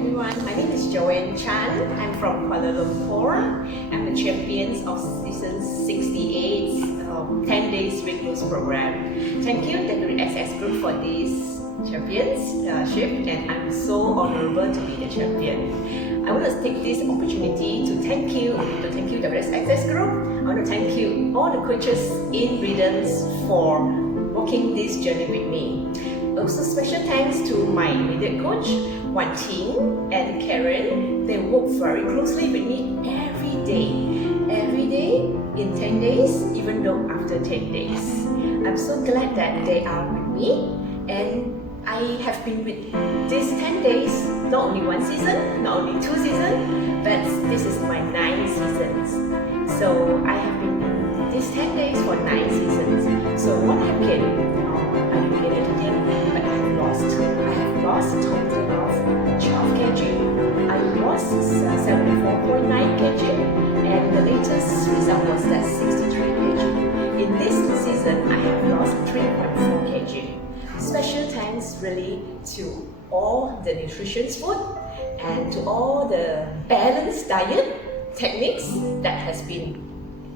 everyone, my name is Joanne Chan. I'm from Kuala Lumpur. I'm the champion of season 68 10 days weight loss program. Thank you WSS Group for this championship, and I'm so honorable to be the champion. I want to take this opportunity to thank you WSS Group. I want to thank you all the coaches in Rhythms for walking this journey with me. Also special thanks to my immediate coach, Wan Ting and Karen. They work very closely with me every day in 10 days, even though after 10 days. I'm so glad that they are with me, and I have been with these 10 days, not only one season, not only two seasons, but this is my 9 seasons. So I have been in these 10 days for 9 seasons. So what happened? I didn't get it again, but I have lost a total of 12 kg. I lost 74.9 kg, and the latest result was that 63 kg. In this season, I have lost 3.4 kg. Special thanks really to all the nutritious food and to all the balanced diet techniques that has been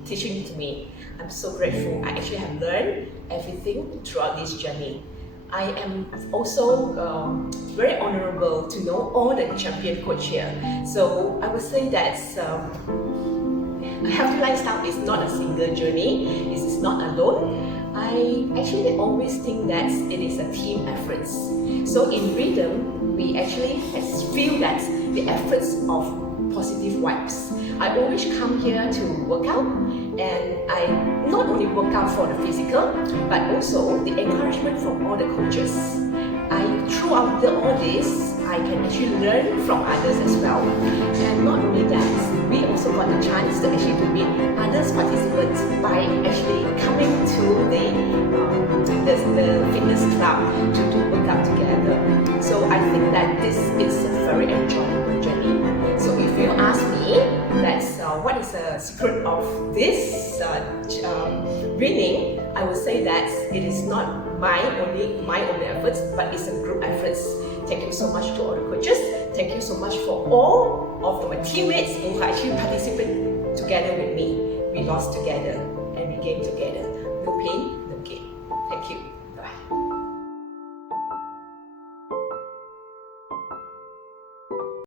teaching to me. I'm so grateful. I actually have learned everything throughout this journey. I am also very honorable to know all the champion coach here. So I would say that a healthy lifestyle is not a single journey. It is not alone. I actually always think that it is a team effort. So in Rhythm, we actually feel that the efforts of positive vibes. I always come here to work out, and I not only work out for the physical, but also the encouragement from all the coaches. Throughout all this, I can actually learn from others as well. And not only that, we also got the chance to actually to meet others participants by actually coming to the fitness club to work out together. So I think that this is a very enjoyable journey. So if you ask me, that's what is the secret of this winning, I would say that it is not my only efforts, but it's a group efforts. Thank you so much to all the coaches. Thank you so much for all of my teammates who actually participated together with me. We lost together and we gained together. No pain, no gain. Thank you.